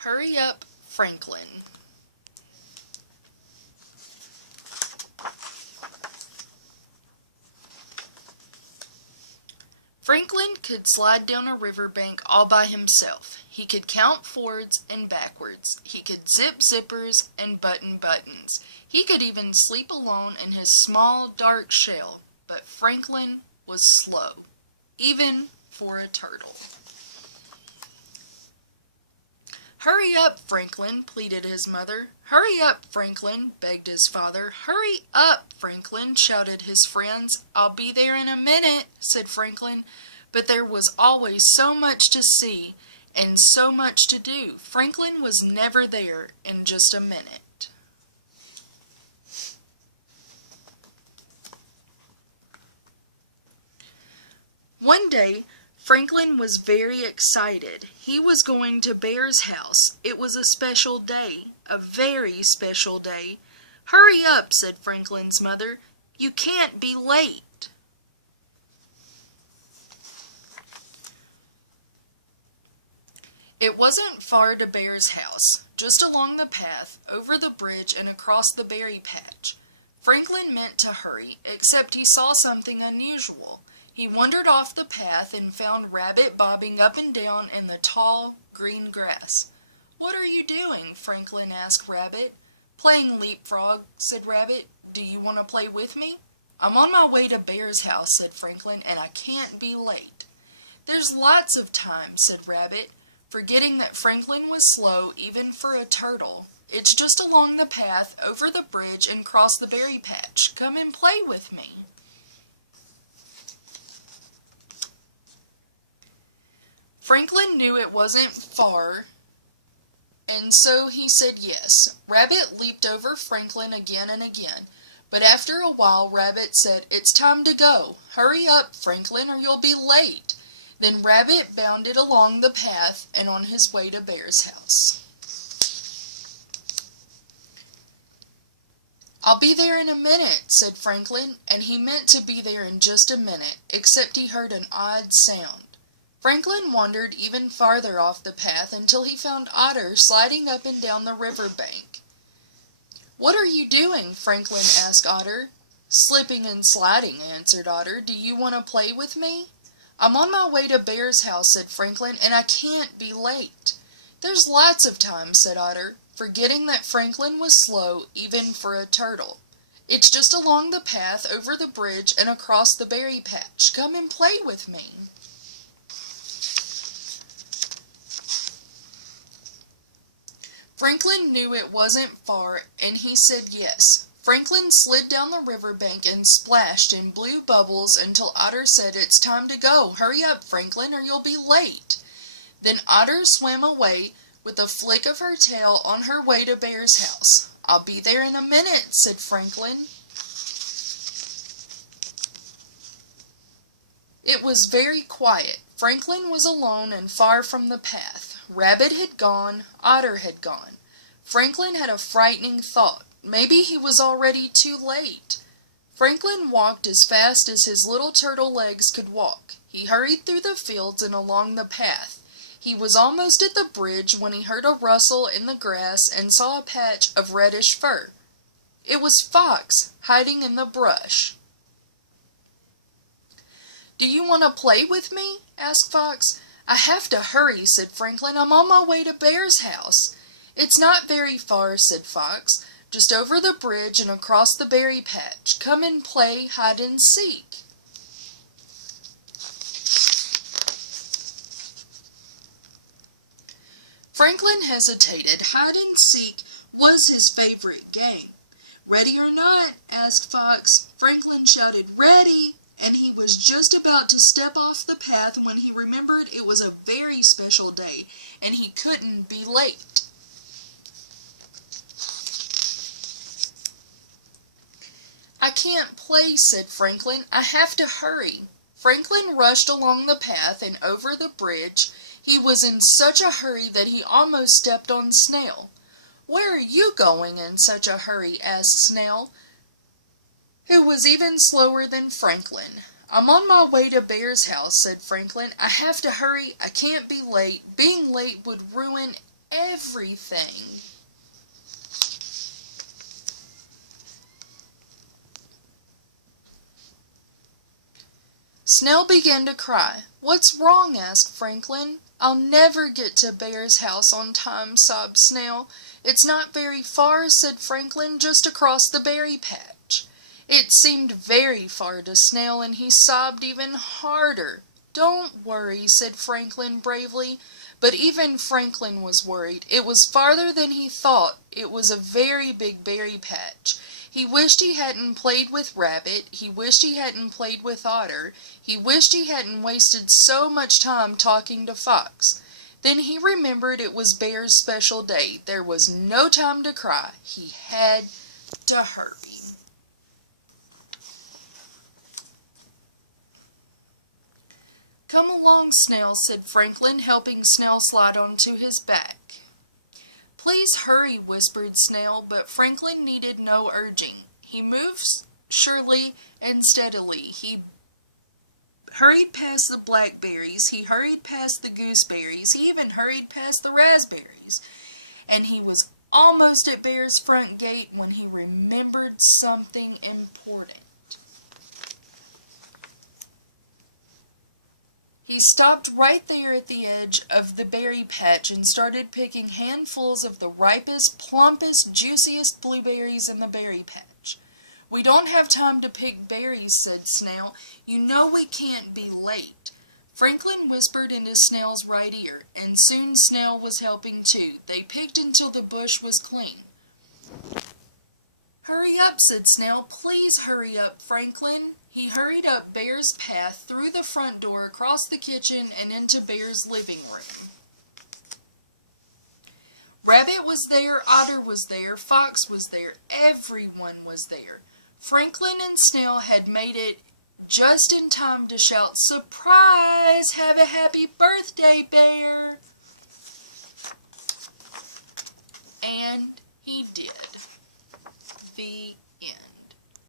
Hurry up, Franklin. Franklin could slide down a riverbank all by himself. He could count forwards and backwards. He could zip zippers and button buttons. He could even sleep alone in his small, dark shell. But Franklin was slow, even for a turtle. "Hurry up, Franklin," pleaded his mother. "Hurry up, Franklin," begged his father. "Hurry up, Franklin," shouted his friends. "I'll be there in a minute," said Franklin. But there was always so much to see and so much to do. Franklin was never there in just a minute. One day, Franklin was very excited. He was going to Bear's house. It was a special day, a very special day. "Hurry up," said Franklin's mother. "You can't be late." It wasn't far to Bear's house, just along the path, over the bridge and across the berry patch. Franklin meant to hurry, except he saw something unusual. He wandered off the path and found Rabbit bobbing up and down in the tall, green grass. "What are you doing?" Franklin asked Rabbit. "Playing leapfrog," said Rabbit. "Do you want to play with me?" "I'm on my way to Bear's house," said Franklin, "and I can't be late." "There's lots of time," said Rabbit, forgetting that Franklin was slow even for a turtle. "It's just along the path, over the bridge, and across the berry patch. Come and play with me." Franklin knew it wasn't far, and so he said yes. Rabbit leaped over Franklin again and again, but after a while Rabbit said, "It's time to go. Hurry up, Franklin, or you'll be late." Then Rabbit bounded along the path and on his way to Bear's house. "I'll be there in a minute," said Franklin, and he meant to be there in just a minute, except he heard an odd sound. Franklin wandered even farther off the path until he found Otter sliding up and down the river bank. "What are you doing?" Franklin asked Otter. "Slipping and sliding," answered Otter. "Do you want to play with me?" "I'm on my way to Bear's house," said Franklin, "and I can't be late." "There's lots of time," said Otter, forgetting that Franklin was slow even for a turtle. "It's just along the path, over the bridge, and across the berry patch. Come and play with me." Franklin knew it wasn't far, and he said yes. Franklin slid down the riverbank and splashed in blue bubbles until Otter said, "It's time to go. Hurry up, Franklin, or you'll be late." Then Otter swam away with a flick of her tail on her way to Bear's house. "I'll be there in a minute," said Franklin. It was very quiet. Franklin was alone and far from the path. Rabbit had gone. Otter had gone. Franklin had a frightening thought. Maybe he was already too late. Franklin walked as fast as his little turtle legs could walk. He hurried through the fields and along the path. He was almost at the bridge when he heard a rustle in the grass and saw a patch of reddish fur. It was Fox, hiding in the brush. "Do you want to play with me?" asked Fox. "I have to hurry," said Franklin. "I'm on my way to Bear's house." "It's not very far," said Fox. "Just over the bridge and across the berry patch. Come and play hide and seek." Franklin hesitated. Hide and seek was his favorite game. "Ready or not?" asked Fox. Franklin shouted, "Ready!" and he was just about to step off the path when he remembered it was a very special day, and he couldn't be late. "I can't play," said Franklin. "I have to hurry." Franklin rushed along the path and over the bridge. He was in such a hurry that he almost stepped on Snail. "Where are you going in such a hurry?" asked Snail, who was even slower than Franklin. "I'm on my way to Bear's house," said Franklin. "I have to hurry. I can't be late. Being late would ruin everything. Snail began to cry. "What's wrong?" asked Franklin. "I'll never get to Bear's house on time," sobbed Snail. "It's not very far," said Franklin, "just across the berry patch." It seemed very far to Snail, and he sobbed even harder. "Don't worry," said Franklin bravely. But even Franklin was worried. It was farther than he thought. It was a very big berry patch. He wished he hadn't played with Rabbit. He wished he hadn't played with Otter. He wished he hadn't wasted so much time talking to Fox. Then he remembered it was Bear's special day. There was no time to cry. He had to hurry. "Come along, Snail," said Franklin, helping Snail slide onto his back. "Please hurry," whispered Snail, but Franklin needed no urging. He moved surely and steadily. He hurried past the blackberries, he hurried past the gooseberries, he even hurried past the raspberries. And he was almost at Bear's front gate when he remembered something important. He stopped right there at the edge of the berry patch and started picking handfuls of the ripest, plumpest, juiciest blueberries in the berry patch. "We don't have time to pick berries," said Snail. "You know we can't be late." Franklin whispered into Snail's right ear, and soon Snail was helping too. They picked until the bush was clean. "Hurry up," said Snail. "Please hurry up, Franklin." He hurried up Bear's path, through the front door, across the kitchen, and into Bear's living room. Rabbit was there, Otter was there, Fox was there, everyone was there. Franklin and Snail had made it just in time to shout, "Surprise! Have a happy birthday, Bear!" And he did. The